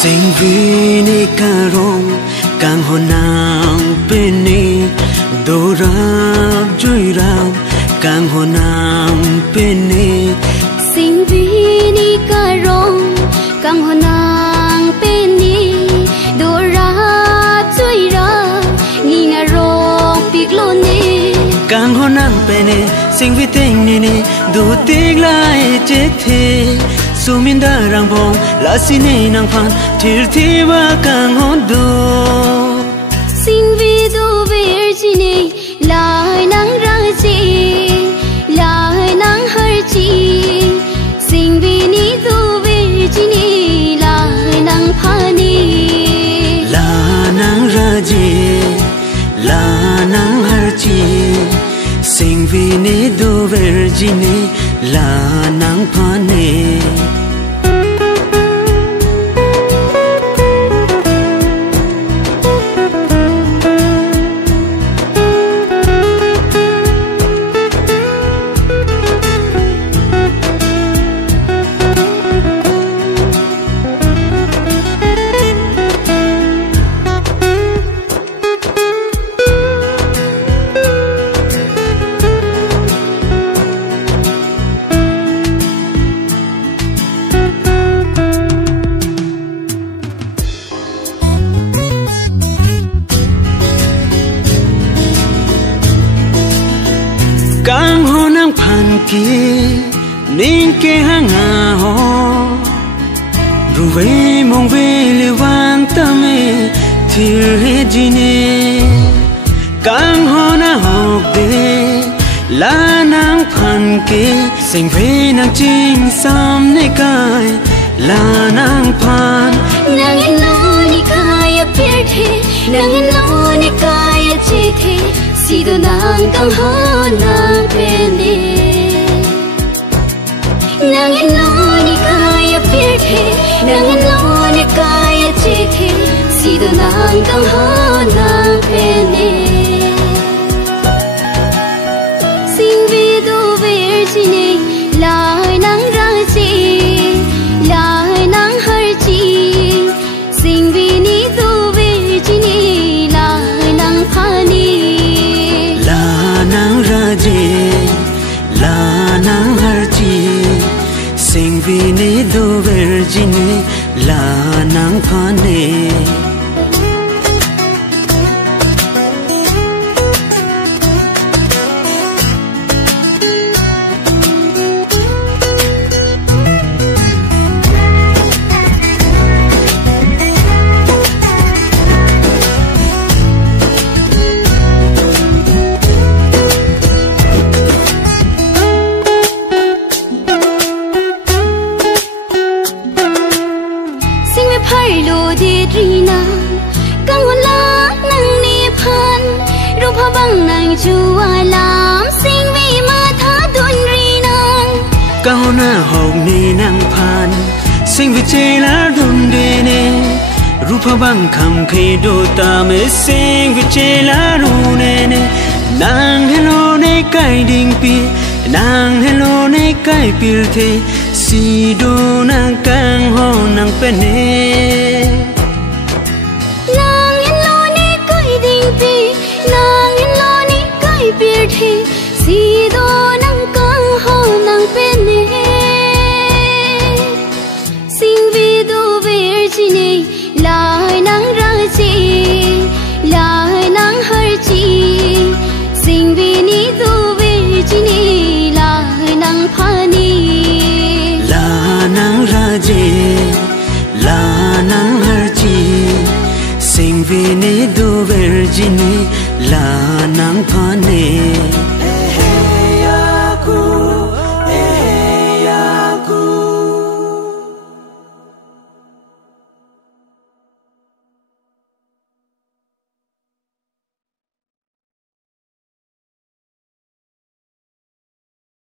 Sing vini karong kang honang peni dorab joirab kang honang peni Sing vini karong kang honang peni dorab joirab ninga rong piklone kang honang peni sing viteng nini du tiglai chethe Suminda rangbong la sine nang phan thir thiwa kang hondo Sing vi do virgine lai nang raji lai nang harji Sing vi ni do virgine lai nang phani la nang raji la nang harji Sing vi ni do virgine la nang phani Kang honang phan ki ning ke hanga ho ruwe mong ve le wan tame thir he jine Kang hona hok de la nang phan ke sing ve nang ching sam ne kai la nang phan nang no ni kaya pirthe nang no ni kaya chithe Sido nang kang ho nang pene Nang no ni kaya pirthe Nang no ni kaya chithe Sido nang kang ho nang pene Sing vi do virgine lai nang raji lai nang harji Sing vi ni do virgine lai nang phani nang raji la nang harji sing vi ne do virgine la nang phane Kahona hok ni nang phan sing vi che la dun de ne rupa bang kham khe do ta me sing vi che la ru ne ne nang hello ne kai ding pi nang hello ne kai pil the si do nang kang ho nang pe ne nang hello ne kai ding pi nang hello ne kai pil the si do nang kang ho nang pe ne lai nang raji lai nang harji sing vi ni do virgine lai nang phani la nang raji la nang harji sing vi ni do virgine la nang phani